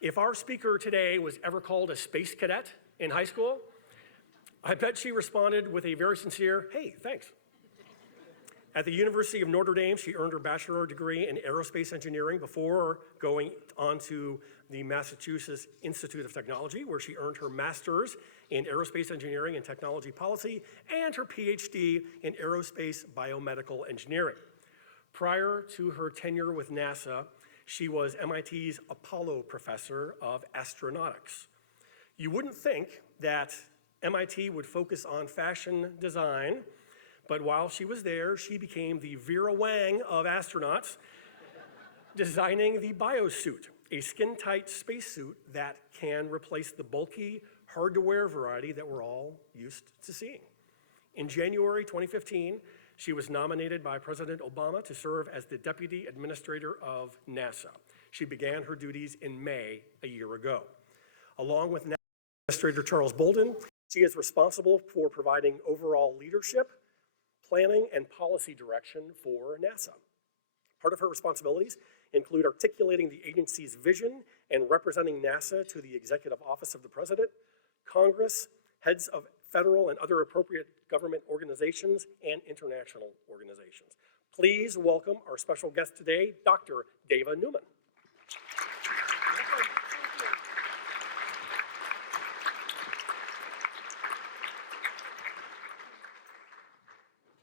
If our speaker today was ever called a space cadet in high school, I bet she responded with a very sincere, hey, thanks. At the University of Notre Dame, she earned her bachelor degree in aerospace engineering before going on to the Massachusetts Institute of Technology, where she earned her master's in aerospace engineering and technology policy and her Ph.D. in aerospace biomedical engineering. Prior to her tenure with NASA, she was MIT's Apollo Professor of Astronautics. You wouldn't think that MIT would focus on fashion design, but while she was there, she became the Vera Wang of astronauts, designing the biosuit, a skin-tight spacesuit that can replace the bulky, hard-to-wear variety that we're all used to seeing. In January 2015, she was nominated by President Obama to serve as the Deputy Administrator of NASA. She began her duties in May a year ago. Along with NASA Administrator Charles Bolden, she is responsible for providing overall leadership, planning, and policy direction for NASA. Part of her responsibilities include articulating the agency's vision and representing NASA to the Executive Office of the President, Congress, heads of federal and other appropriate government organizations, and international organizations. Please welcome our special guest today, Dr. Dava Newman.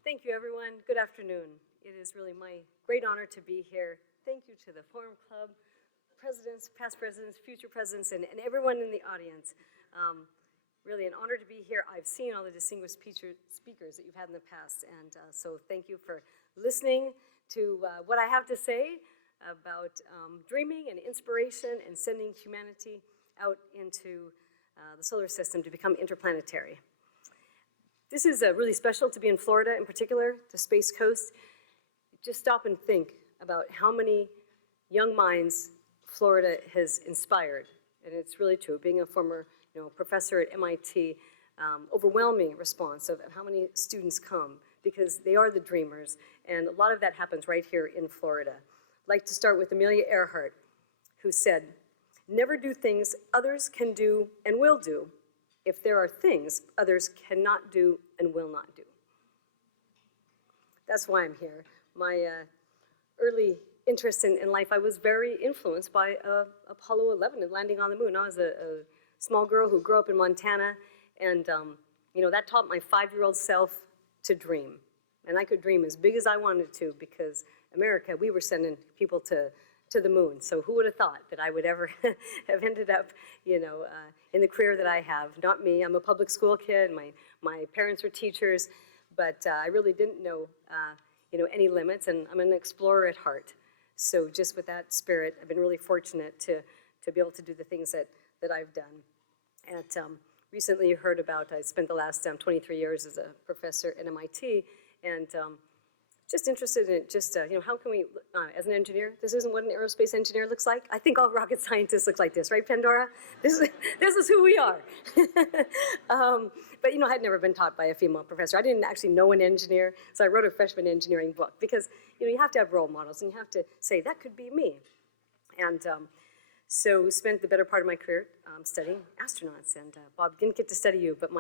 Thank you, everyone. Good afternoon. It is really my great honor to be here. Thank you to the Forum Club, presidents, past presidents, future presidents, and everyone in the audience. Really an honor to be here. I've seen all the distinguished speakers that you've had in the past, and so thank you for listening to what I have to say about dreaming and inspiration and sending humanity out into the solar system to become interplanetary. This is really special to be in Florida in particular, the Space Coast. Just stop and think about how many young minds Florida has inspired. And it's really true, being a former professor at MIT, overwhelming response of how many students come because they are the dreamers. And a lot of that happens right here in Florida. I'd like to start with Amelia Earhart, who said, "Never do things others can do and will do if there are things others cannot do and will not do." That's why I'm here. My early interest in life, I was very influenced by Apollo 11 and landing on the moon. I was a small girl who grew up in Montana, and that taught my 5-year-old self to dream. And I could dream as big as I wanted to because America, we were sending people to the moon. So who would have thought that I would ever have ended up, in the career that I have? Not me. I'm a public school kid. My parents were teachers, but I really didn't know, any limits, and I'm an explorer at heart. So just with that spirit, I've been really fortunate to be able to do the things that I've done. And recently you heard about, I spent the last 23 years as a professor at MIT, and just interested in how can we, as an engineer, this isn't what an aerospace engineer looks like. I think all rocket scientists look like this, right, Pandora? This is who we are. But I had never been taught by a female professor. I didn't actually know an engineer, so I wrote a freshman engineering book because you have to have role models and you have to say, that could be me. And so spent the better part of my career studying astronauts. And Bob, didn't get to study you, but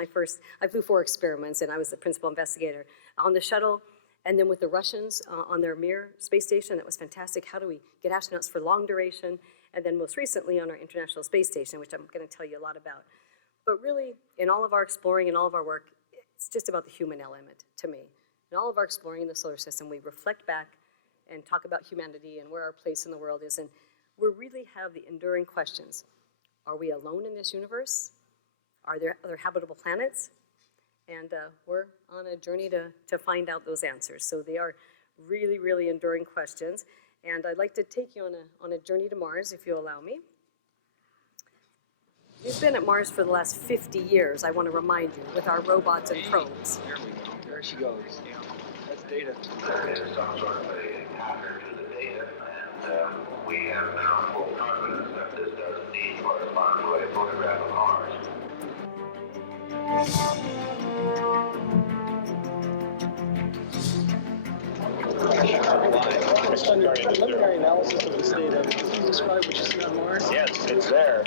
I flew 4 experiments and I was the principal investigator on the shuttle. And then with the Russians on their Mir space station, that was fantastic. How do we get astronauts for long duration? And then most recently on our International Space Station, which I'm going to tell you a lot about. But really, in all of our exploring and all of our work, it's just about the human element to me. In all of our exploring in the solar system, we reflect back and talk about humanity and where our place in the world is. And we really have the enduring questions. Are we alone in this universe? Are there other habitable planets? And we're on a journey to find out those answers. So they are really, really enduring questions. And I'd like to take you on a journey to Mars, if you'll allow me. We've been at Mars for the last 50 years, I want to remind you, with our robots and probes. There we go. There she goes. That's data. There is some sort of a hacker to the data, and we have now full confidence that this does indeed correspond to a photograph of Mars. Based on your preliminary analysis of this data, can you describe what you see on Mars? Yes, it's there.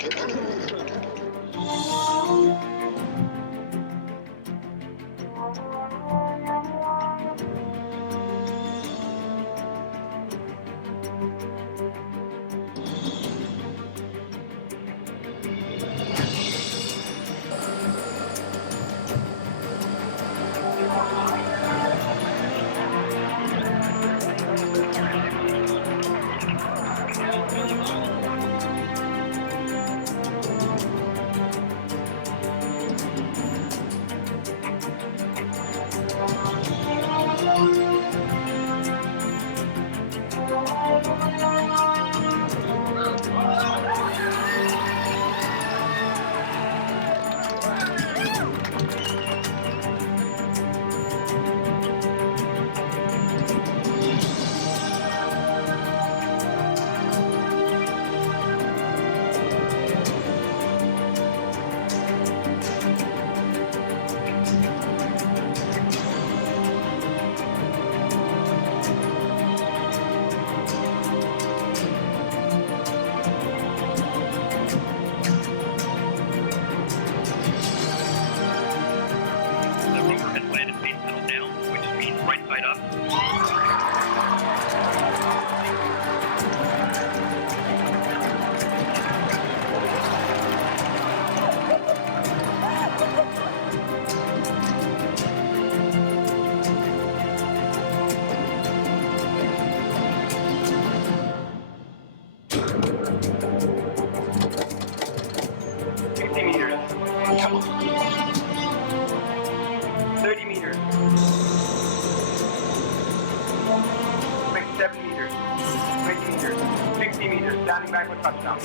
Standing back with touchdown.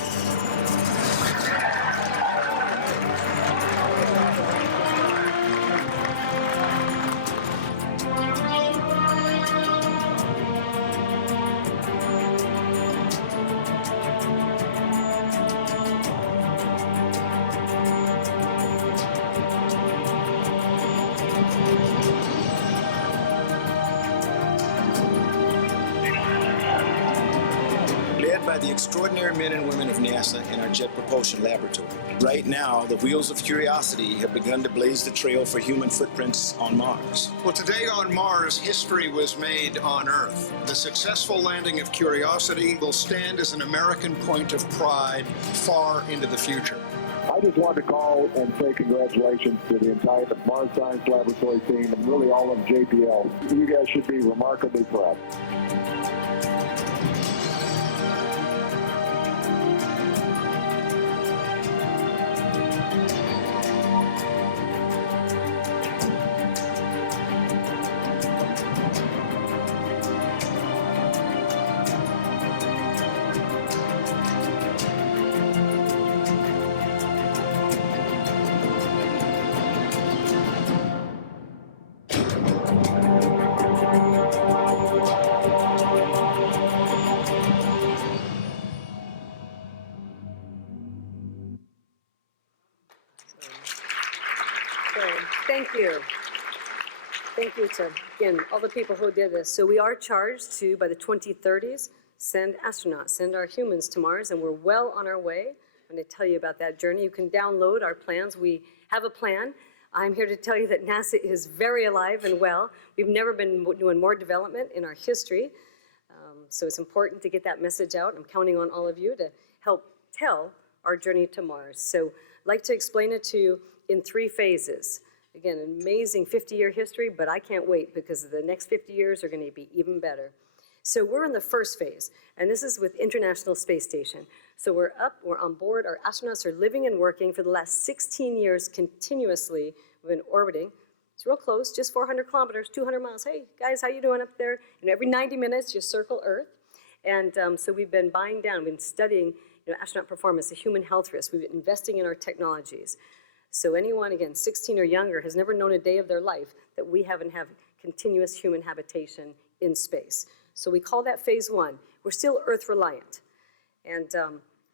By the extraordinary men and women of NASA in our Jet Propulsion Laboratory. Right now, the wheels of curiosity have begun to blaze the trail for human footprints on Mars. Well, today on Mars, history was made on Earth. The successful landing of Curiosity will stand as an American point of pride far into the future. I just wanted to call and say congratulations to the entire Mars Science Laboratory team and really all of JPL. You guys should be remarkably proud. Thank you. Thank you to, again, all the people who did this. So we are charged to, by the 2030s, send astronauts, send our humans to Mars, and we're well on our way. I'm going to tell you about that journey. You can download our plans. We have a plan. I'm here to tell you that NASA is very alive and well. We've never been doing more development in our history. So it's important to get that message out. I'm counting on all of you to help tell our journey to Mars. So I'd like to explain it to you in 3 phases. Again, an amazing 50-year history, but I can't wait because the next 50 years are going to be even better. So we're in the first phase, and this is with International Space Station. So we're up, we're on board, our astronauts are living and working for the last 16 years continuously. We've been orbiting. It's real close, just 400 kilometers, 200 miles. Hey, guys, how you doing up there? And every 90 minutes, you circle Earth. And so we've been buying down, we've been studying astronaut performance, the human health risk. We've been investing in our technologies. So anyone, again, 16 or younger, has never known a day of their life that we haven't had continuous human habitation in space. So we call that phase 1. We're still Earth reliant, and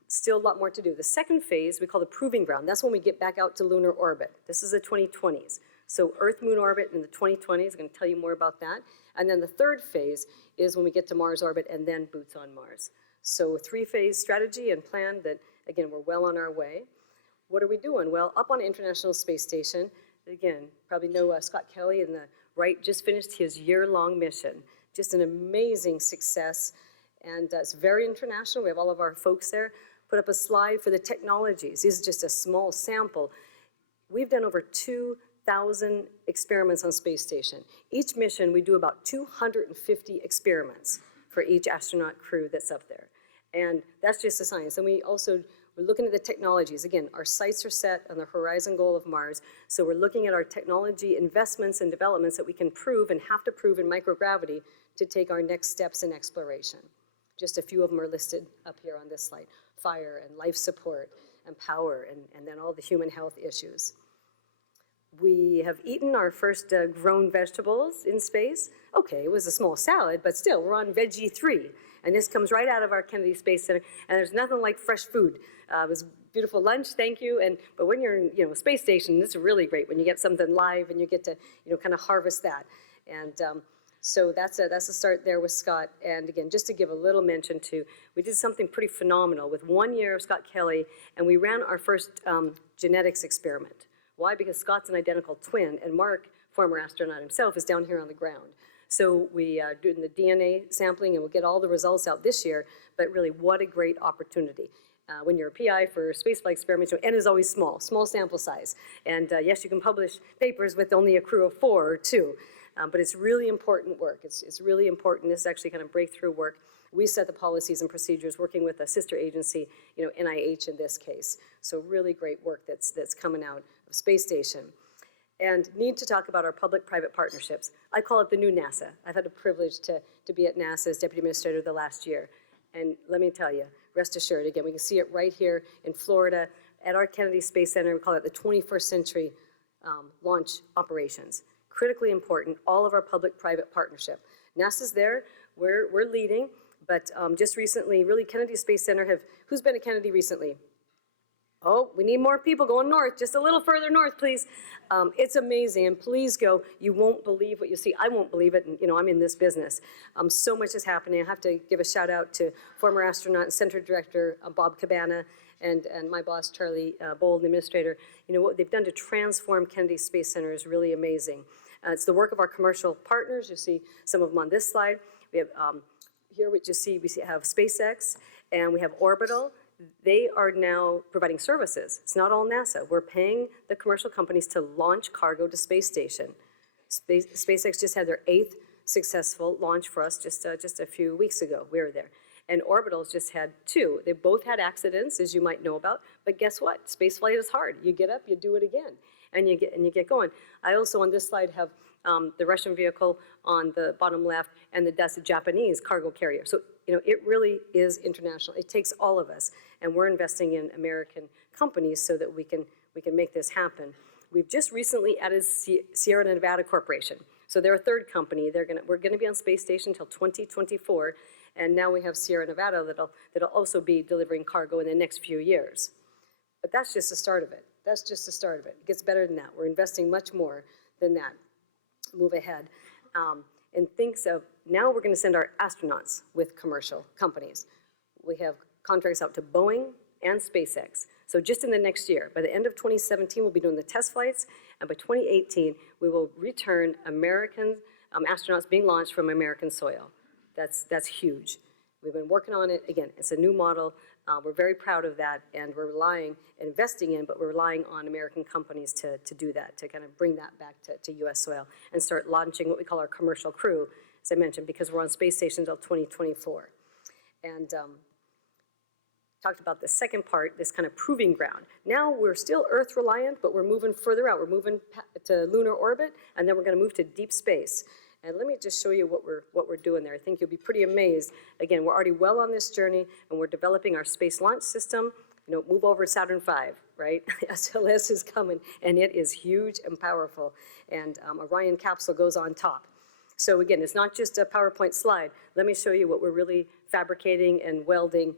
still a lot more to do. The second phase we call the proving ground. That's when we get back out to lunar orbit. This is the 2020s. So Earth-Moon orbit in the 2020s, I'm going to tell you more about that. And then the third phase is when we get to Mars orbit and then boots on Mars. So 3-phase strategy and plan that, again, we're well on our way. What are we doing? Well, up on the International Space Station, again, probably know Scott Kelly in the right, just finished his year-long mission. Just an amazing success, and it's very international. We have all of our folks there. Put up a slide for the technologies. This is just a small sample. We've done over 2,000 experiments on space station. Each mission, we do about 250 experiments for each astronaut crew that's up there. And that's just the science. And we're looking at the technologies. Again, our sights are set on the horizon goal of Mars. So we're looking at our technology investments and developments that we can prove and have to prove in microgravity to take our next steps in exploration. Just a few of them are listed up here on this slide. Fire and life support and power and then all the human health issues. We have eaten our first grown vegetables in space. Okay, it was a small salad, but still, we're on Veggie 3. And this comes right out of our Kennedy Space Center, and there's nothing like fresh food. It was beautiful lunch, thank you. But when you're in a space station, it's really great when you get something live and you get to kind of harvest that. And so that's a start there with Scott. And again, just to give a little mention too, we did something pretty phenomenal with 1 year of Scott Kelly, and we ran our first genetics experiment. Why? Because Scott's an identical twin, and Mark, former astronaut himself, is down here on the ground. So we are doing the DNA sampling, and we'll get all the results out this year, but really, what a great opportunity. When you're a PI for spaceflight experiments, N is always small sample size. And yes, you can publish papers with only a crew of 4 or 2, but it's really important work. It's really important. This is actually kind of breakthrough work. We set the policies and procedures working with a sister agency, NIH in this case. So really great work that's coming out of space station. And need to talk about our public-private partnerships. I call it the new NASA. I've had the privilege to be at NASA as Deputy Administrator the last year. And let me tell you, rest assured, again, we can see it right here in Florida at our Kennedy Space Center. We call it the 21st Century Launch Operations. Critically important, all of our public-private partnership. NASA's there, we're leading, but just recently, really, Kennedy Space Center who's been at Kennedy recently? Oh, we need more people going north, just a little further north, please. It's amazing, and please go. You won't believe what you see. I won't believe it, and I'm in this business. So much is happening. I have to give a shout out to former astronaut and center director Bob Cabana and my boss, Charlie Bolden, administrator. What they've done to transform Kennedy Space Center is really amazing. It's the work of our commercial partners. You see some of them on this slide. We have, here we have SpaceX, and we have Orbital. They are now providing services. It's not all NASA. We're paying the commercial companies to launch cargo to space station. SpaceX just had their 8th successful launch for us just a few weeks ago. We were there. And Orbital's just had 2. They both had accidents, as you might know about, but guess what? Spaceflight is hard. You get up, you do it again, and you get going. I also, on this slide, have the Russian vehicle on the bottom left, and that's the Japanese cargo carrier. So, it really is international. It takes all of us, and we're investing in American companies so that we can make this happen. We've just recently added Sierra Nevada Corporation. So they're a third company. We're gonna be on space station until 2024, and now we have Sierra Nevada that'll also be delivering cargo in the next few years. But that's just the start of it. That's just the start of it. It gets better than that. We're investing much more than that. Move ahead. And thinks of, now we're going to send our astronauts with commercial companies. We have contracts out to Boeing and SpaceX. So just in the next year, by the end of 2017, we'll be doing the test flights, and by 2018, we will return American astronauts being launched from American soil. That's huge. We've been working on it. Again, it's a new model. We're very proud of that, and we're investing in, but we're relying on American companies to do that, to kind of bring that back to U.S. soil and start launching what we call our commercial crew, as I mentioned, because we're on space station until 2024. And talked about the second part, this kind of proving ground. Now we're still Earth reliant, but we're moving further out. We're moving to lunar orbit, and then we're going to move to deep space. And let me just show you what we're doing there. I think you'll be pretty amazed. Again, we're already well on this journey, and we're developing our space launch system. Move over Saturn V, right? SLS is coming, and it is huge and powerful. And Orion capsule goes on top. So again, it's not just a PowerPoint slide. Let me show you what we're really fabricating and welding.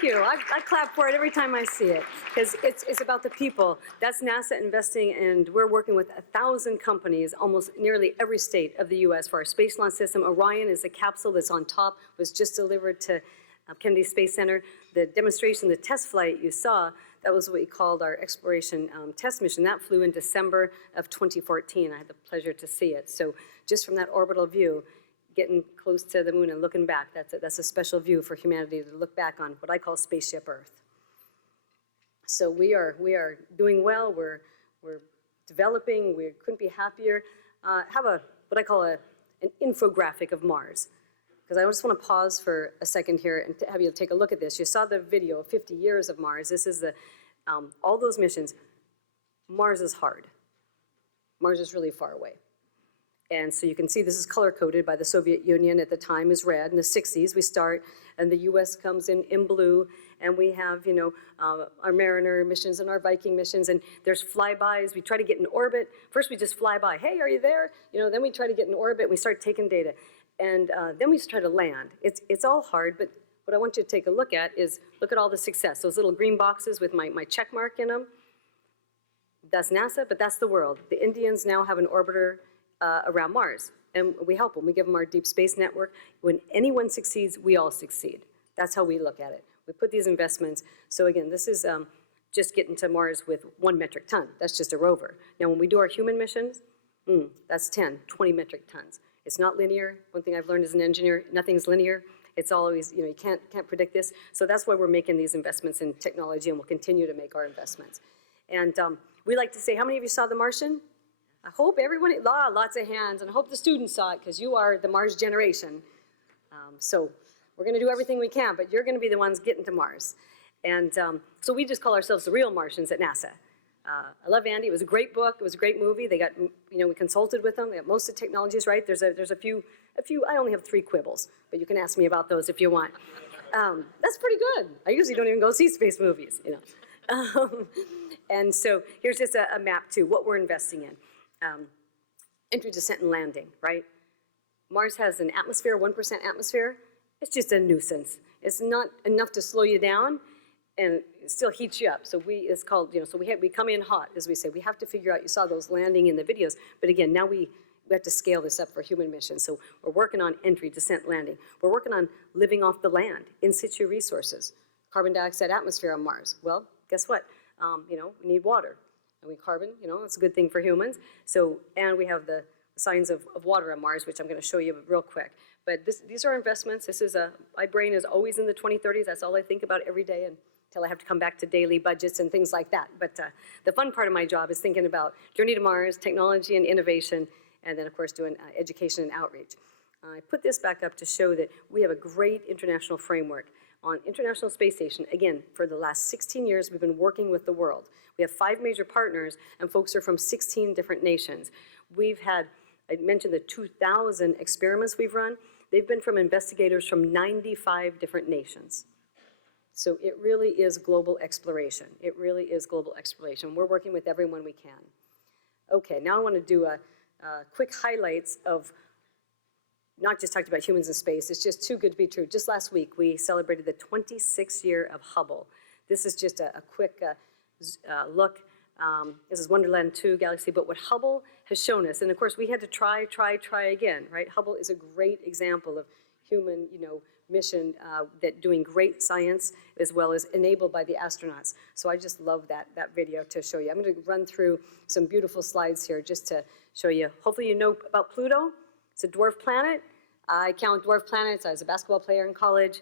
Thank you. I clap for it every time I see it, because it's about the people. That's NASA investing, and we're working with 1,000 companies, almost nearly every state of the U.S. for our space launch system. Orion is the capsule that's on top, was just delivered to Kennedy Space Center. The demonstration, the test flight you saw, that was what we called our exploration test mission. That flew in December of 2014. I had the pleasure to see it. So just from that orbital view, getting close to the moon and looking back, that's a special view for humanity to look back on what I call spaceship Earth. So we are doing well. We're developing. We couldn't be happier. Have what I call an infographic of Mars, because I just want to pause for a second here and have you take a look at this. You saw the video of 50 years of Mars. This is all those missions. Mars is hard. Mars is really far away. And so you can see this is color-coded by the Soviet Union at the time is red. In the 60s we start, and the US comes in blue, and we have, our Mariner missions and our Viking missions, and there's flybys. We try to get in orbit. First we just fly by. Hey, are you there? Then we try to get in orbit, and we start taking data. And then we try to land. It's all hard, but what I want you to take a look at is, look at all the success. Those little green boxes with my check mark in them, that's NASA, but that's the world. The Indians now have an orbiter around Mars, and we help them. We give them our deep space network. When anyone succeeds, we all succeed. That's how we look at it. We put these investments. So again, this is just getting to Mars with 1 metric ton. That's just a rover. Now, when we do our human missions, that's 20 metric tons. It's not linear. One thing I've learned as an engineer, nothing's linear. It's always, you can't predict this. So that's why we're making these investments in technology, and we'll continue to make our investments. And we like to say, how many of you saw The Martian? I hope everyone, lots of hands, and I hope the students saw it, because you are the Mars generation. So we're going to do everything we can, but you're going to be the ones getting to Mars. And so we just call ourselves the real Martians at NASA. I love Andy. It was a great book. It was a great movie. They got, we consulted with them. They got most of the technologies right. There's a few. I only have 3 quibbles, but you can ask me about those if you want. That's pretty good. I usually don't even go see space movies, And so here's just a map too, what we're investing in. Entry, descent, and landing, right? Mars has an atmosphere, 1% atmosphere. It's just a nuisance. It's not enough to slow you down, and it still heats you up. So it's called, so we come in hot, as we say. We have to figure out, you saw those landing in the videos, but again, now we have to scale this up for human missions. So we're working on entry, descent, landing. We're working on living off the land, in situ resources, carbon dioxide atmosphere on Mars. Well, guess what? We need water. And carbon, it's a good thing for humans. So, and we have the signs of water on Mars, which I'm going to show you real quick. But these are investments. This is my brain is always in the 2030s. That's all I think about every day until I have to come back to daily budgets and things like that. But the fun part of my job is thinking about journey to Mars, technology and innovation, and then of course doing education and outreach. I put this back up to show that we have a great international framework on International Space Station. Again, for the last 16 years, we've been working with the world. We have 5 major partners, and folks are from 16 different nations. We've had, I mentioned the 2,000 experiments we've run. They've been from investigators from 95 different nations. So it really is global exploration. It really is global exploration. We're working with everyone we can. Okay, now I want to do a quick highlights of not just talked about humans in space. It's just too good to be true. Just last week, we celebrated the 26th year of Hubble. This is just a quick look. This is Wonderland 2 galaxy, but what Hubble has shown us, and of course we had to try again, right? Hubble is a great example of human, mission that doing great science as well as enabled by the astronauts. So I just love that video to show you. I'm going to run through some beautiful slides here just to show you. Hopefully you know about Pluto. It's a dwarf planet. I count dwarf planets. I was a basketball player in college.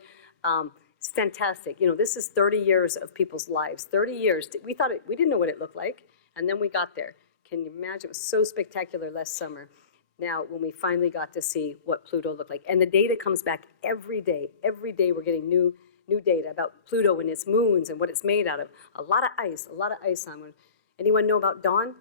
It's fantastic. This is 30 years of people's lives. 30 years. We didn't know what it looked like, and then we got there. Can you imagine? It was so spectacular last summer. Now, when we finally got to see what Pluto looked like, and the data comes back every day. Every day we're getting new data about Pluto and its moons and what it's made out of. A lot of ice on it. Anyone know about Dawn?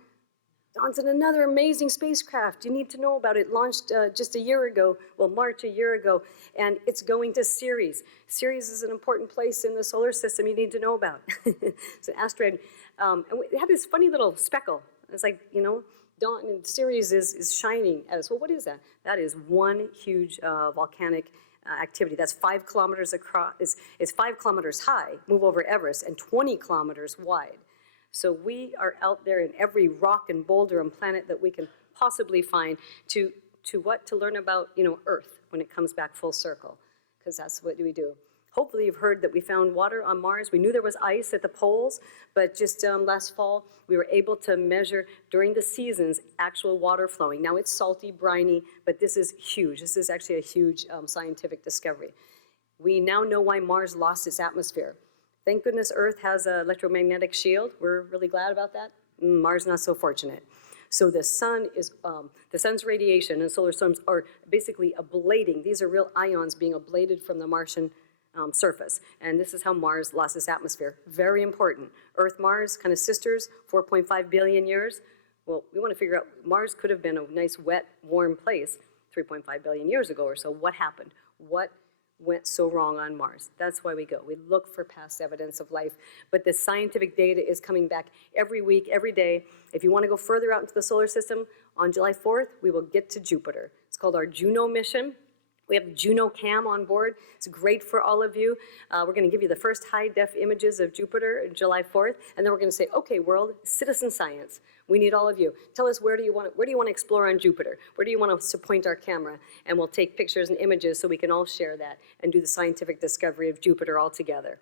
Dawn's another amazing spacecraft. You need to know about it. Launched just a year ago, March a year ago, and it's going to Ceres. Ceres is an important place in the solar system you need to know about. It's an asteroid. And we had this funny little speckle. It's like, Dawn and Ceres is shining at us. Well, what is that? That is one huge volcanic activity. That's 5 kilometers across, it's 5 kilometers high, move over Everest, and 20 kilometers wide. So we are out there in every rock and boulder and planet that we can possibly find to learn about, Earth when it comes back full circle, because that's what we do. Hopefully you've heard that we found water on Mars. We knew there was ice at the poles, but just last fall, we were able to measure during the seasons actual water flowing. Now it's salty, briny, but this is huge. This is actually a huge scientific discovery. We now know why Mars lost its atmosphere. Thank goodness Earth has an electromagnetic shield. We're really glad about that. Mars not so fortunate. So the sun is, the sun's radiation and solar storms are basically ablating. These are real ions being ablated from the Martian surface. And this is how Mars lost its atmosphere. Very important. Earth, Mars, kind of sisters, 4.5 billion years. Well, we want to figure out, Mars could have been a nice, wet, warm place 3.5 billion years ago or so. What happened? What went so wrong on Mars? That's why we go. We look for past evidence of life. But the scientific data is coming back every week, every day. If you want to go further out into the solar system, on July 4th, we will get to Jupiter. It's called our Juno mission. We have the Juno Cam on board. It's great for all of you. We're going to give you the first high-def images of Jupiter on July 4th, and then we're going to say, okay, world, citizen science. We need all of you. Tell us where do you want to explore on Jupiter? Where do you want us to point our camera? And we'll take pictures and images so we can all share that and do the scientific discovery of Jupiter all together.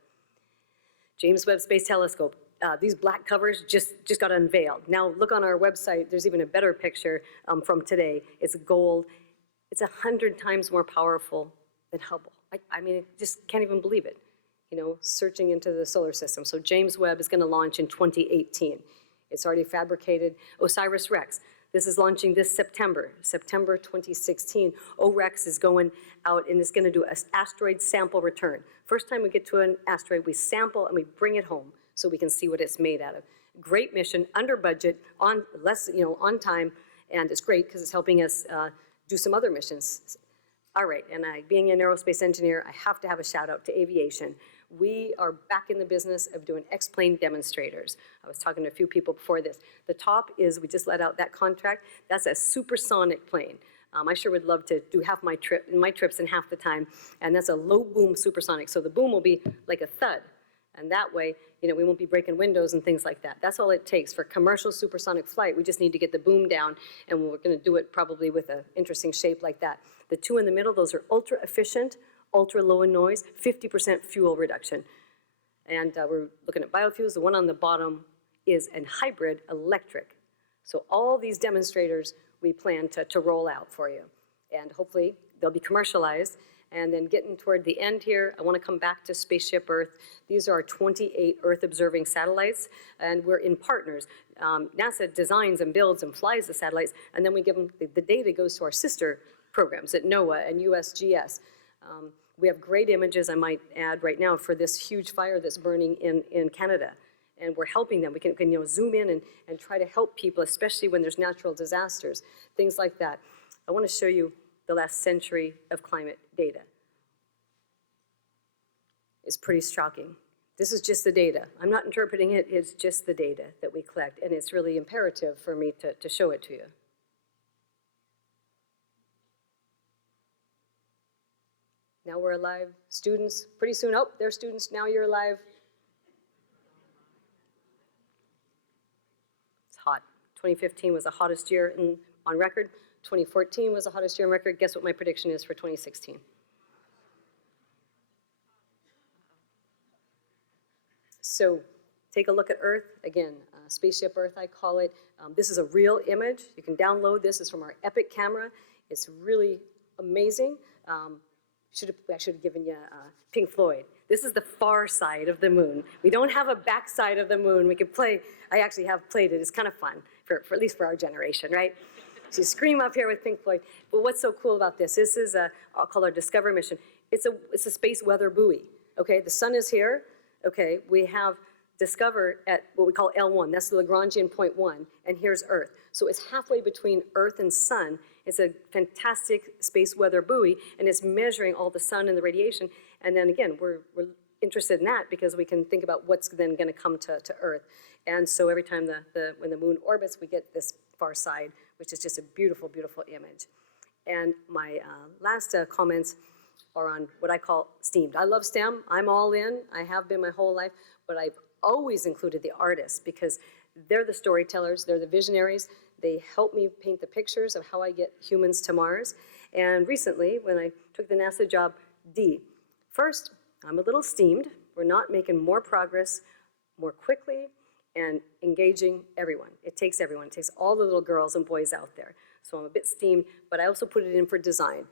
James Webb Space Telescope. These black covers just got unveiled. Now look on our website. There's even a better picture from today. It's gold. It's 100 times more powerful than Hubble. I mean, I just can't even believe it, searching into the solar system. So James Webb is going to launch in 2018. It's already fabricated. OSIRIS-REx, this is launching this September 2016. OREX is going out and is going to do an asteroid sample return. First time we get to an asteroid, we sample and we bring it home so we can see what it's made out of. Great mission, under budget, on time, and it's great because it's helping us do some other missions. All right, and being an aerospace engineer, I have to have a shout out to aviation. We are back in the business of doing X-plane demonstrators. I was talking to a few people before this. The top is, we just let out that contract, that's a supersonic plane. I sure would love to do half my trips in half the time, and that's a low boom supersonic. So the boom will be like a thud, and that way, we won't be breaking windows and things like that. That's all it takes for commercial supersonic flight. We just need to get the boom down, and we're going to do it probably with an interesting shape like that. The two in the middle, those are ultra efficient, ultra low in noise, 50% fuel reduction. And we're looking at biofuels. The one on the bottom is a hybrid electric. So all these demonstrators we plan to roll out for you. And hopefully they'll be commercialized. And then getting toward the end here, I want to come back to Spaceship Earth. These are our 28 Earth-observing satellites, and we're in partners. NASA designs and builds and flies the satellites, and then we give them, the data goes to our sister programs at NOAA and USGS. We have great images, I might add right now, for this huge fire that's burning in Canada. And we're helping them. We can zoom in and try to help people, especially when there's natural disasters, things like that. I want to show you the last century of climate data. It's pretty shocking. This is just the data. I'm not interpreting it, it's just the data that we collect, and it's really imperative for me to show it to you. Now we're alive. Students, pretty soon, oh, they're students, now you're alive. It's hot. 2015 was the hottest year on record. 2014 was the hottest year on record. Guess what my prediction is for 2016? So take a look at Earth. Again, Spaceship Earth, I call it. This is a real image. You can download this. It's from our Epic camera. It's really amazing. I should have given you Pink Floyd. This is the far side of the moon. We don't have a back side of the moon. We could play. I actually have played it. It's kind of fun, for at least for our generation, right? So you scream up here with Pink Floyd. But what's so cool about this? This is I'll call our Discover mission. It's a space weather buoy. Okay, the sun is here. Okay, we have Discover at what we call L1. That's the Lagrangian point 1, and here's Earth. So it's halfway between Earth and sun. It's a fantastic space weather buoy, and it's measuring all the sun and the radiation. And then again, we're interested in that because we can think about what's then going to come to Earth. And so every time when the moon orbits, we get this far side, which is just a beautiful, beautiful image. And my last comments, are on what I call STEAmed. I love STEM, I'm all in, I have been my whole life, but I've always included the artists because they're the storytellers, they're the visionaries, they help me paint the pictures of how I get humans to Mars. And recently, when I took the NASA job, D. First, I'm a little steamed. We're not making more progress more quickly and engaging everyone. It takes everyone. It takes all the little girls and boys out there. So I'm a bit steamed, but I also put it in for design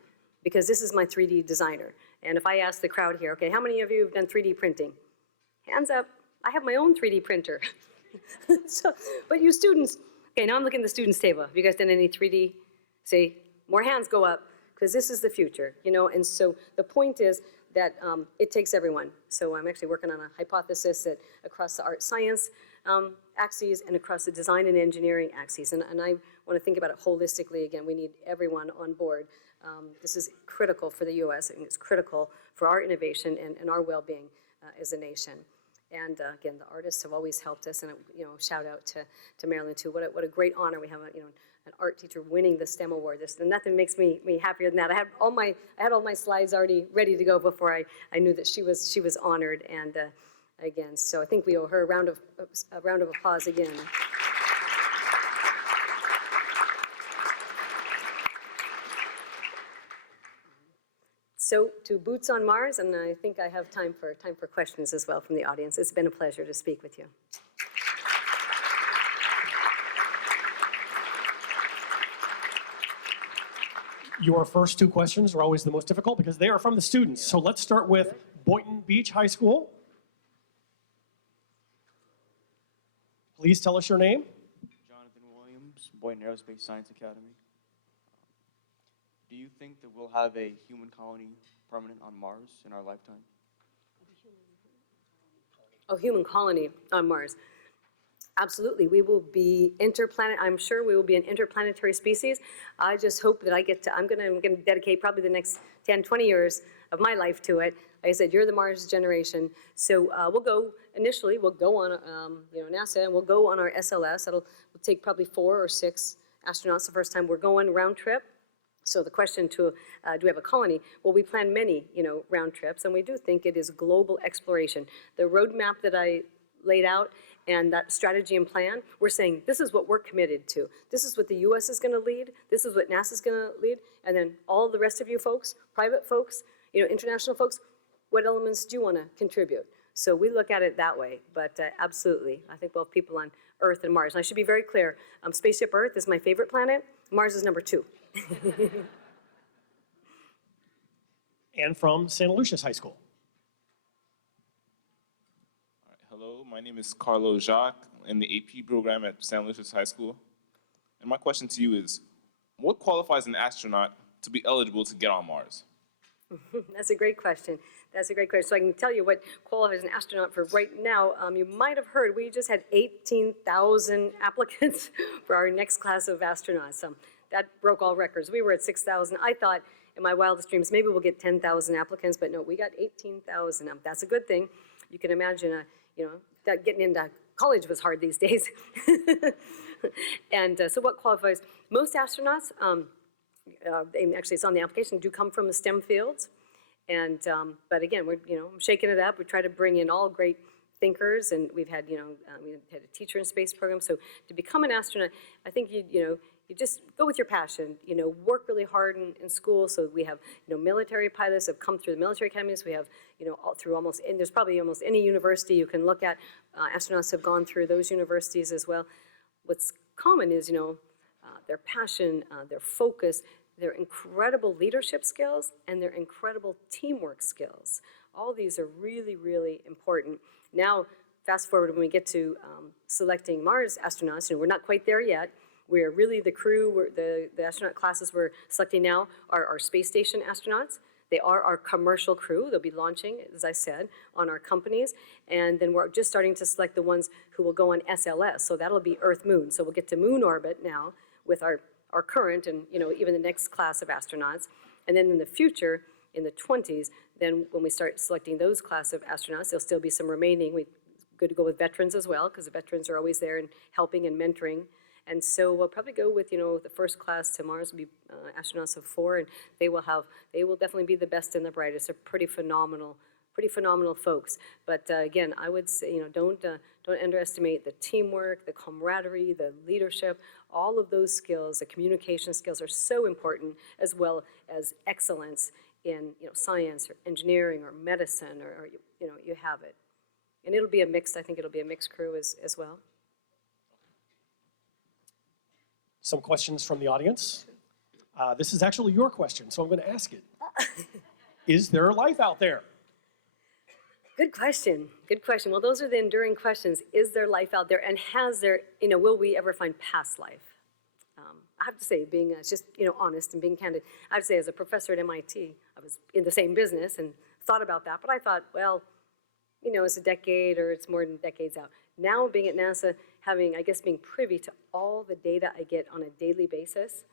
because this is my 3D designer. And if I ask the crowd here, okay, how many of you have done 3D printing? Hands up. I have my own 3D printer. So, but you students, okay, now I'm looking at the students' table. Have you guys done any 3D? See, more hands go up because this is the future, you know? And so the point is that it takes everyone. So I'm actually working on a hypothesis that across the art science axes and across the design and engineering axes. And I want to think about it holistically. Again, we need everyone on board. This is critical for the US and it's critical for our innovation and our well-being as a nation. And again, the artists have always helped us, and you know, shout out to Marilyn too. What a great honor we have, an art teacher winning the STEM award. Nothing makes me happier than that. I had all my slides already ready to go before I knew that she was honored. And again, so I think we owe her a round of applause again. So to Boots on Mars, and I think I have time for questions as well from the audience. It's been a pleasure to speak with you. Your first two questions are always the most difficult because they are from the students. So let's start with Boynton Beach High School. Please tell us your name. Jonathan Williams, Boynton Aerospace Science Academy. Do you think that we'll have a human colony permanent on Mars in our lifetime? Oh, human colony on Mars. Absolutely, we will be I'm sure we will be an interplanetary species. I just hope that I'm gonna dedicate probably the next 10, 20 years of my life to it. Like I said, you're the Mars generation. So we'll go on NASA, and we'll go on our SLS. We'll take probably 4 or 6 astronauts the first time. We're going round trip. So the question do we have a colony? Well, we plan many, round trips, and we do think it is global exploration. The roadmap that I laid out and that strategy and plan, we're saying this is what we're committed to. This is what the US is gonna lead. This is what NASA's gonna lead. And then all the rest of you folks, private folks, international folks, what elements do you wanna contribute? So we look at it that way, but absolutely. I think we'll have people on Earth and Mars. And I should be very clear, Spaceship Earth is my favorite planet. Mars is number 2. And from Santa Lucia's High School. All right, hello, my name is Carlo Jacques in the AP program at Santa Lucia's High School. And my question to you is, what qualifies an astronaut to be eligible to get on Mars? That's a great question. So I can tell you what qualifies an astronaut for right now. You might have heard we just had 18,000 applicants for our next class of astronauts. That broke all records. We were at 6,000. I thought in my wildest dreams maybe we'll get 10,000 applicants, but no, we got 18,000. That's a good thing. You can imagine, that getting into college was hard these days. And so what qualifies? Most astronauts, and actually it's on the application, do come from the STEM fields. And, but again, we're, shaking it up. We try to bring in all great thinkers, and we've had, we had a teacher in space program. So to become an astronaut, I think you just go with your passion, work really hard in school. So we have, military pilots have come through the military academies. We have, all through and there's probably almost any university you can look at. Astronauts have gone through those universities as well. What's common is, their passion, their focus, their incredible leadership skills, and their incredible teamwork skills. All these are really, really important. Now, fast forward when we get to selecting Mars astronauts, we're not quite there yet. We're really the crew, the astronaut classes we're selecting now are our space station astronauts. They are our commercial crew. They'll be launching, as I said, on our companies. And then we're just starting to select the ones who will go on SLS. So that'll be Earth-Moon. So we'll get to moon orbit now with our current and even the next class of astronauts. And then in the future, in the 20s, then when we start selecting those class of astronauts, there'll still be some remaining. Good to go with veterans as well, because the veterans are always there and helping and mentoring. And so we'll probably go with, the first class to Mars will be astronauts of 4, and they will definitely be the best and the brightest. They're pretty phenomenal folks. But again, I would say, don't underestimate the teamwork, the camaraderie, the leadership. All of those skills, the communication skills, are so important, as well as excellence in science or engineering or medicine, or you have it. And it'll be I think it'll be a mixed crew as well. Some questions from the audience. This is actually your question, so I'm going to ask it. Is there life out there? Good question. Good question. Well, those are the enduring questions. Is there life out there? And will we ever find past life? I have to say, being just honest and being candid, I have to say, as a professor at MIT, I was in the same business and thought about that. But I thought, well, it's a decade or it's more than decades out. Now, being at NASA, being privy to all the data I get on a daily basis.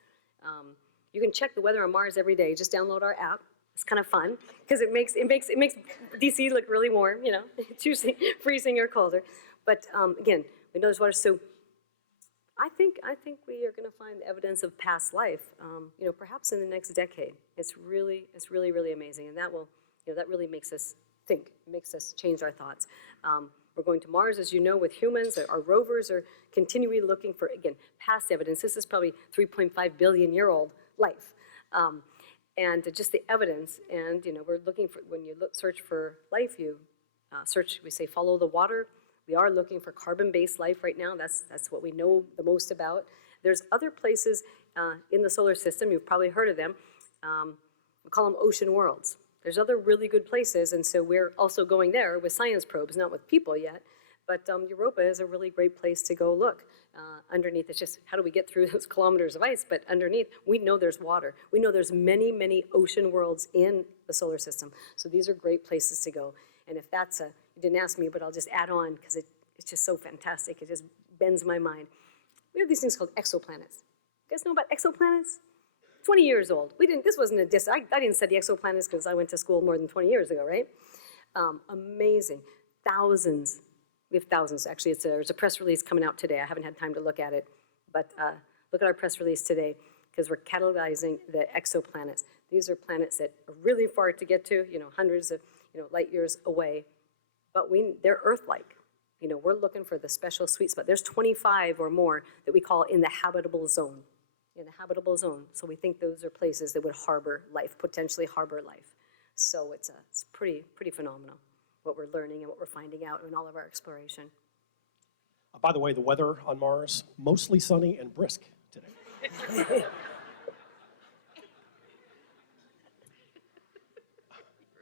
You can check the weather on Mars every day. Just download our app. It's kind of fun because it makes DC look really warm. It's usually freezing or colder. But again, we know there's water. So I think we are going to find evidence of past life. Perhaps in the next decade. It's really amazing, and that really makes us think, makes us change our thoughts. We're going to Mars, as you know, with humans. Our rovers are continually looking for, again, past evidence. This is probably 3.5 billion-year-old life. And just the evidence, and we're looking for, when you search for life, we say follow the water. We are looking for carbon-based life right now. That's what we know the most about. There's other places in the solar system, you've probably heard of them. We call them ocean worlds. There's other really good places, and so we're also going there with science probes, not with people yet. But Europa is a really great place to go look. Underneath, it's just how do we get through those kilometers of ice? But underneath, we know there's water. We know there's many, many ocean worlds in the solar system. So these are great places to go. And if that's you didn't ask me, but I'll just add on because it's just so fantastic. It just bends my mind. We have these things called exoplanets. You guys know about exoplanets? 20 years old. This wasn't a diss. I didn't study exoplanets because I went to school more than 20 years ago, right? Amazing. Thousands. We have thousands. Actually, there's a press release coming out today. I haven't had time to look at it, but look at our press release today because we're catalogizing the exoplanets. These are planets that are really far to get to, hundreds of light years away, but they're Earth-like. We're looking for the special sweet spot. There's 25 or more that we call in the habitable zone. In the habitable zone. So we think those are places that would harbor life, potentially harbor life. So it's pretty phenomenal what we're learning and what we're finding out in all of our exploration. By the way, the weather on Mars, mostly sunny and brisk today.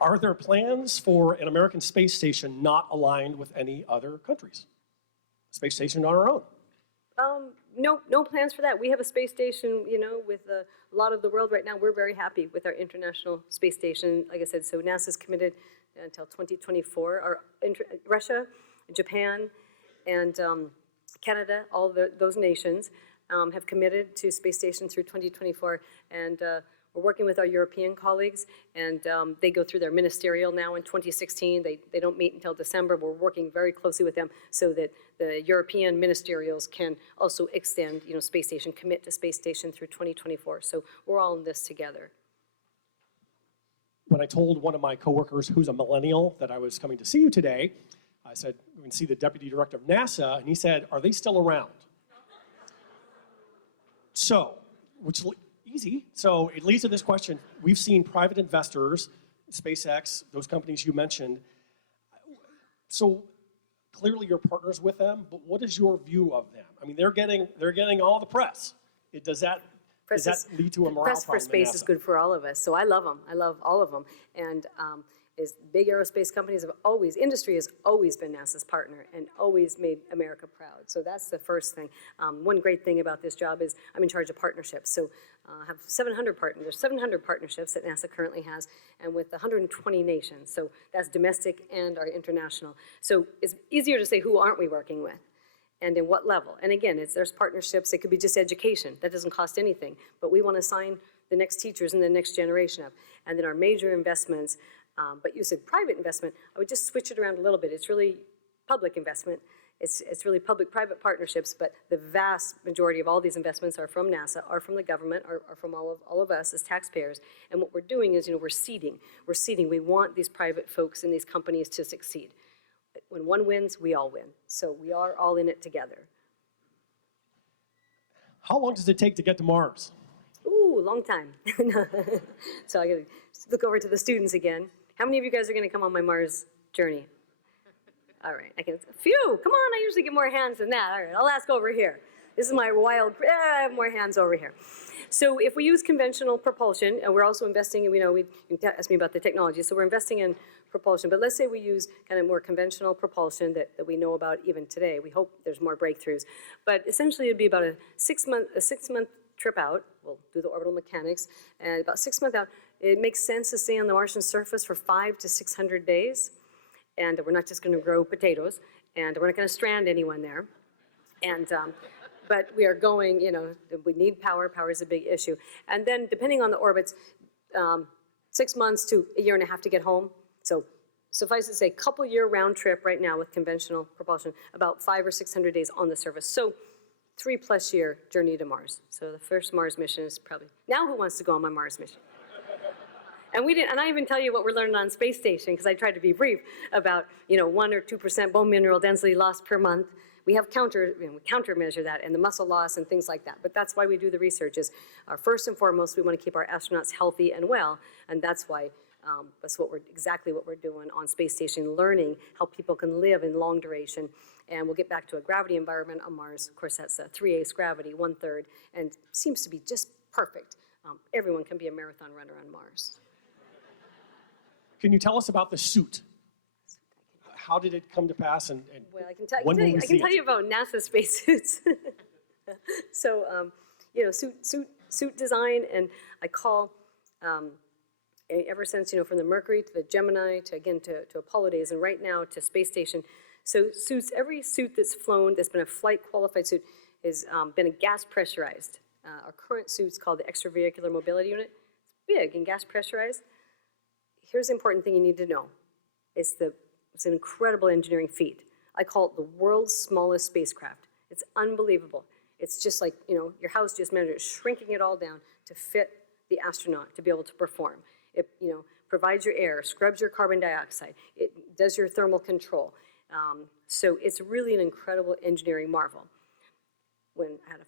Are there plans for an American space station not aligned with any other countries? Space station on our own? No plans for that. We have a space station, with a lot of the world right now. We're very happy with our International Space Station. Like I said, so NASA's committed until 2024. Russia, Japan, and Canada, all those nations have committed to space station through 2024. And we're working with our European colleagues, and they go through their ministerial now in 2016. They don't meet until December. We're working very closely with them so that the European ministerials can also extend, space station, commit to space station through 2024. So we're all in this together. When I told one of my coworkers who's a millennial that I was coming to see you today, I said, we can see the deputy director of NASA, and he said, are they still around? So, easy. So it leads to this question. We've seen private investors, SpaceX, those companies you mentioned. So clearly you're partners with them, but what is your view of them? I mean, they're getting all the press. Does that lead to a morale problem? Press for space is good for all of us. So I love them. I love all of them. And big aerospace companies industry has always been NASA's partner and always made America proud. So that's the first thing. One great thing about this job is I'm in charge of partnerships. So I have 700 partners. There's 700 partnerships that NASA currently has, and with 120 nations. So that's domestic and our international. So it's easier to say who aren't we working with and in what level. And again, there's partnerships. It could be just education. That doesn't cost anything. But we want to sign the next teachers and the next generation up. And then our major investments, but you said private investment, I would just switch it around a little bit. It's really public investment. It's really public-private partnerships, but the vast majority of all these investments are from NASA, are from the government, are from all of us as taxpayers. And what we're doing is, we're seeding. We're seeding. We want these private folks and these companies to succeed. When one wins, we all win. So we are all in it together. How long does it take to get to Mars? Ooh, long time. So I gotta look over to the students again. How many of you guys are gonna come on my Mars journey? All right, a few, come on, I usually get more hands than that. All right, I'll ask over here. This is my wild, I have more hands over here. So if we use conventional propulsion, and we're also investing in, you can ask me about the technology, so we're investing in propulsion, but let's say we use kind of more conventional propulsion that we know about even today. We hope there's more breakthroughs. But essentially it'd be about a six month trip out. We'll do the orbital mechanics, and about 6 months out, it makes sense to stay on the Martian surface for 500 to 600 days. And we're not just going to grow potatoes, and we're not going to strand anyone there. And, but we are going, we need power. Power is a big issue. And then depending on the orbits, 6 months to a year and a half to get home. So suffice to say, couple-year round trip right now with conventional propulsion, about 500 or 600 days on the surface. So 3+ year journey to Mars. So the first Mars mission is probably, now who wants to go on my Mars mission? And we didn't, and I even tell you what we're learning on space station, because I tried to be brief about, 1 or 2% bone mineral density loss per month. We have we countermeasure that, and the muscle loss and things like that. But that's why we do the research. Is first and foremost, we want to keep our astronauts healthy and well, and that's why that's exactly what we're doing on space station, learning how people can live in long duration. And we'll get back to a gravity environment on Mars. Of course, that's 3/8 gravity, 1/3, and seems to be just perfect. Everyone can be a marathon runner on Mars. Can you tell us about the suit? How did it come to pass, and well, I can tell you about NASA spacesuits. So, suit design, and I call ever since from the Mercury to the Gemini to Apollo days, and right now to space station. So suits, every suit that's flown that's been a flight qualified suit has been a gas pressurized. Our current suit's called the extravehicular mobility unit. It's big and gas pressurized. Here's the important thing you need to know. It's an incredible engineering feat. I call it the world's smallest spacecraft. It's unbelievable. It's just like, your house just measured, shrinking it all down to fit the astronaut to be able to perform. It, provides your air, scrubs your carbon dioxide. It does your thermal control. So it's really an incredible engineering marvel. When I had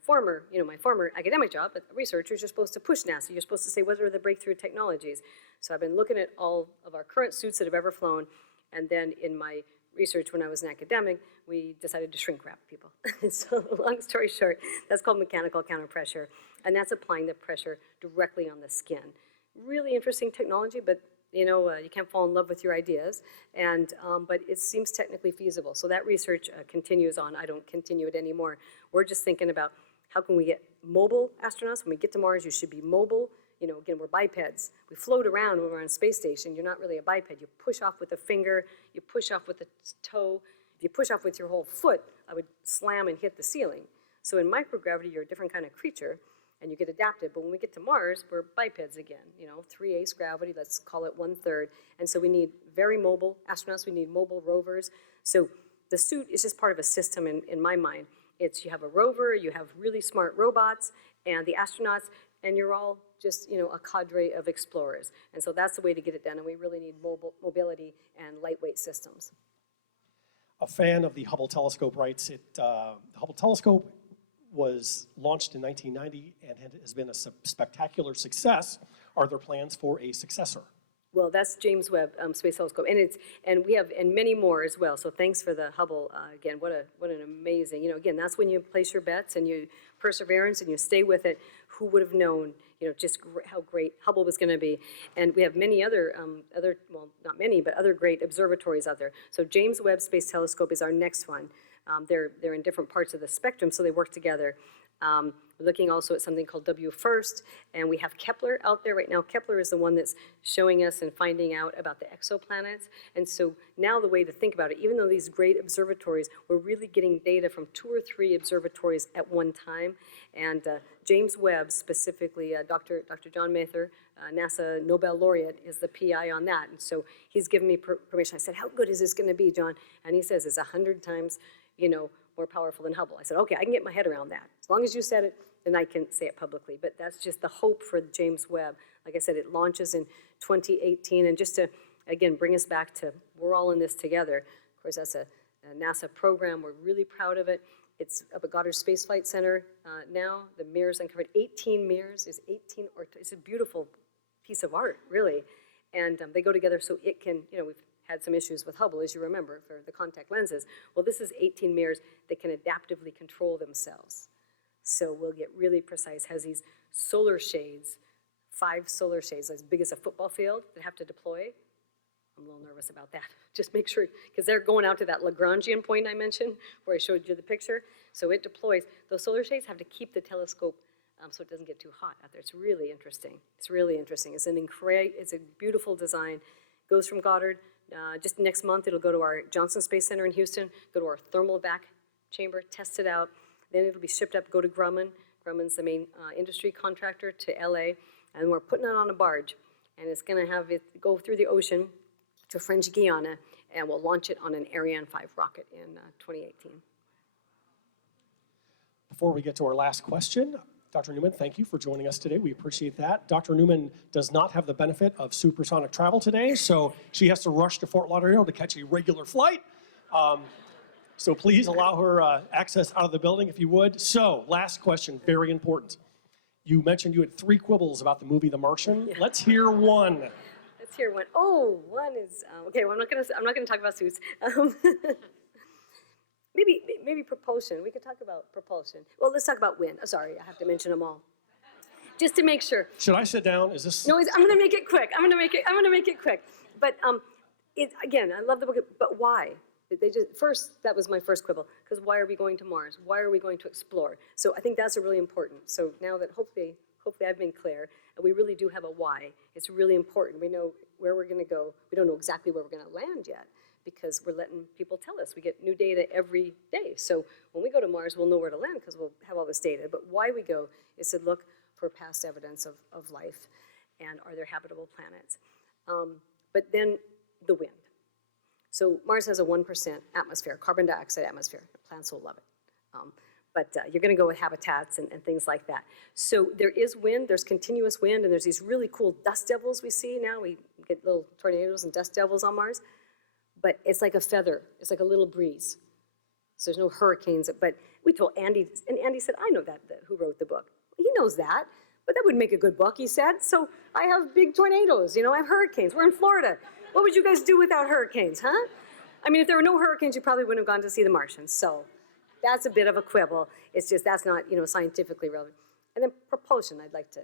my former academic job, but researchers, you're supposed to push NASA. You're supposed to say, what are the breakthrough technologies? So I've been looking at all of our current suits that have ever flown, and then in my research when I was an academic, we decided to shrink wrap people. So long story short, that's called mechanical counterpressure, and that's applying the pressure directly on the skin. Really interesting technology, but you can't fall in love with your ideas, and but it seems technically feasible. So that research continues on. I don't continue it anymore. We're just thinking about how can we get mobile astronauts. When we get to Mars, you should be mobile. Again, we're bipeds. We float around when we're on space station. You're not really a biped. You push off with a finger. You push off with a toe. If you push off with your whole foot, I would slam and hit the ceiling. So in microgravity, you're a different kind of creature, and you get adapted. But when we get to Mars, we're bipeds again. 3/8 gravity, let's call it 1/3. And so we need very mobile astronauts. We need mobile rovers. So the suit is just part of a system in my mind. You have a rover, you have really smart robots, and the astronauts, and you're all just, a cadre of explorers. And so that's the way to get it done, and we really need mobility and lightweight systems. A fan of the Hubble telescope writes, the Hubble telescope was launched in 1990 and has been a spectacular success. Are there plans for a successor? Well, that's James Webb Space Telescope, and we have many more as well. So thanks for the Hubble again. What an amazing, again, that's when you place your bets and you perseverance and you stay with it. Who would have known, just how great Hubble was going to be? And we have many other well, not many, but other great observatories out there. So James Webb Space Telescope is our next one. They're in different parts of the spectrum, so they work together. We're looking also at something called WFIRST, and we have Kepler out there right now. Kepler is the one that's showing us and finding out about the exoplanets. And so now the way to think about it, even though these great observatories, we're really getting data from 2 or 3 observatories at one time. And James Webb, specifically Dr. John Mather, NASA Nobel laureate, is the PI on that. And so he's given me permission. I said, how good is this going to be, John? And he says it's 100 times more powerful than Hubble. I said, okay, I can get my head around that. As long as you said it, then I can say it publicly. But that's just the hope for James Webb. Like I said, it launches in 2018. And just to, again, bring us back to we're all in this together. Of course, that's a NASA program. We're really proud of it. It's up at Goddard Space Flight Center now. The mirrors uncovered 18 mirrors. It's a beautiful piece of art, really. And they go together so it can, we've had some issues with Hubble, as you remember, for the contact lenses. Well, this is 18 mirrors that can adaptively control themselves. So we'll get really precise. Has these solar shades, 5 solar shades as big as a football field that have to deploy. I'm a little nervous about that. Just make sure, because they're going out to that Lagrangian point I mentioned, where I showed you the picture. So it deploys. Those solar shades have to keep the telescope so it doesn't get too hot out there. It's really interesting. It's really interesting. It's a beautiful design. Goes from Goddard. Just next month, it'll go to our Johnson Space Center in Houston, go to our thermal vac chamber, test it out. Then it'll be shipped up, go to Grumman. Grumman's the main industry contractor to LA. And we're putting it on a barge. And it's going to have it go through the ocean to French Guiana, and we'll launch it on an Ariane 5 rocket in 2018. Before we get to our last question, Dr. Newman, thank you for joining us today. We appreciate that. Dr. Newman does not have the benefit of supersonic travel today, so she has to rush to Fort Lauderdale to catch a regular flight. So please allow her access out of the building if you would. So, last question, very important. You mentioned you had 3 quibbles about the movie The Martian. Yeah. Let's hear one. Let's hear one. Oh, one is, okay, well, I'm not gonna talk about suits. Maybe propulsion. We could talk about propulsion. Well, let's talk about wind. Oh, sorry, I have to mention them all. Just to make sure. Should I sit down? Is this? No, I'm gonna make it quick. I'm gonna make it quick. But again, I love the book, but why? First, that was my first quibble, because why are we going to Mars? Why are we going to explore? So I think that's really important. So now that hopefully I've been clear, and we really do have a why, it's really important. We know where we're gonna go. We don't know exactly where we're gonna land yet, because we're letting people tell us. We get new data every day. So when we go to Mars, we'll know where to land because we'll have all this data. But why we go is to look for past evidence of life and are there habitable planets. But then the wind. So Mars has a 1% atmosphere, carbon dioxide atmosphere. Plants will love it. But you're going to go with habitats and things like that. So there is wind, there's continuous wind, and there's these really cool dust devils we see now. We get little tornadoes and dust devils on Mars. But it's like a feather. It's like a little breeze. So there's no hurricanes. But we told Andy, and Andy said, I know that who wrote the book. He knows that, but that would make a good book, he said. So I have big tornadoes, I have hurricanes. We're in Florida. What would you guys do without hurricanes, huh? I mean, if there were no hurricanes, you probably wouldn't have gone to see The Martian. So that's a bit of a quibble. It's just that's not, scientifically relevant. And then propulsion, I'd like to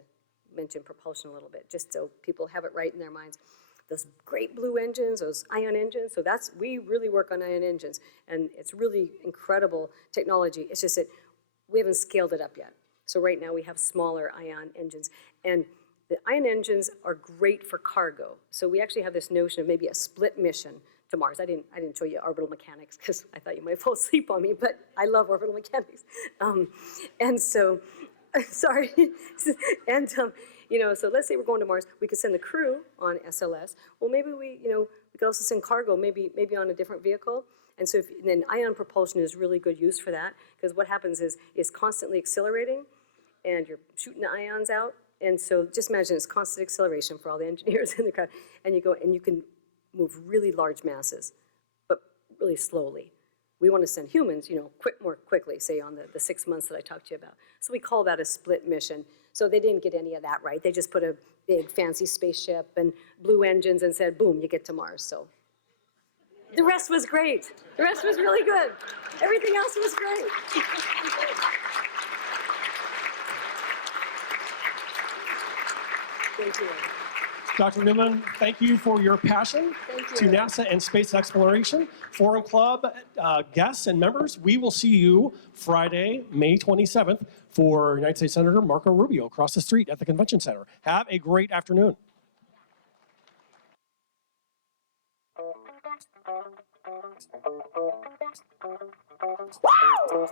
mention propulsion a little bit, just so people have it right in their minds. Those great blue engines, those ion engines, so we really work on ion engines, and it's really incredible technology. It's just that we haven't scaled it up yet. So right now we have smaller ion engines, and the ion engines are great for cargo. So we actually have this notion of maybe a split mission to Mars. I didn't show you orbital mechanics because I thought you might fall asleep on me, but I love orbital mechanics. And so, sorry, and so let's say we're going to Mars. We could send the crew on SLS. Well, maybe we could also send cargo, maybe on a different vehicle. And so then ion propulsion is really good use for that, because what happens is it's constantly accelerating, and you're shooting the ions out. And so just imagine it's constant acceleration for all the engineers in the crowd, and you can move really large masses, but really slowly. We want to send humans, more quickly, say on the 6 months that I talked to you about. So we call that a split mission. So they didn't get any of that right. They just put a big fancy spaceship and blue engines and said, boom, you get to Mars. So the rest was great. The rest was really good. Everything else was great. Thank you. Dr. Newman, thank you for your passion to NASA and space exploration. Forum Club guests and members, we will see you Friday, May 27th for United States Senator Marco Rubio across the street at the Convention Center. Have a great afternoon. Wow.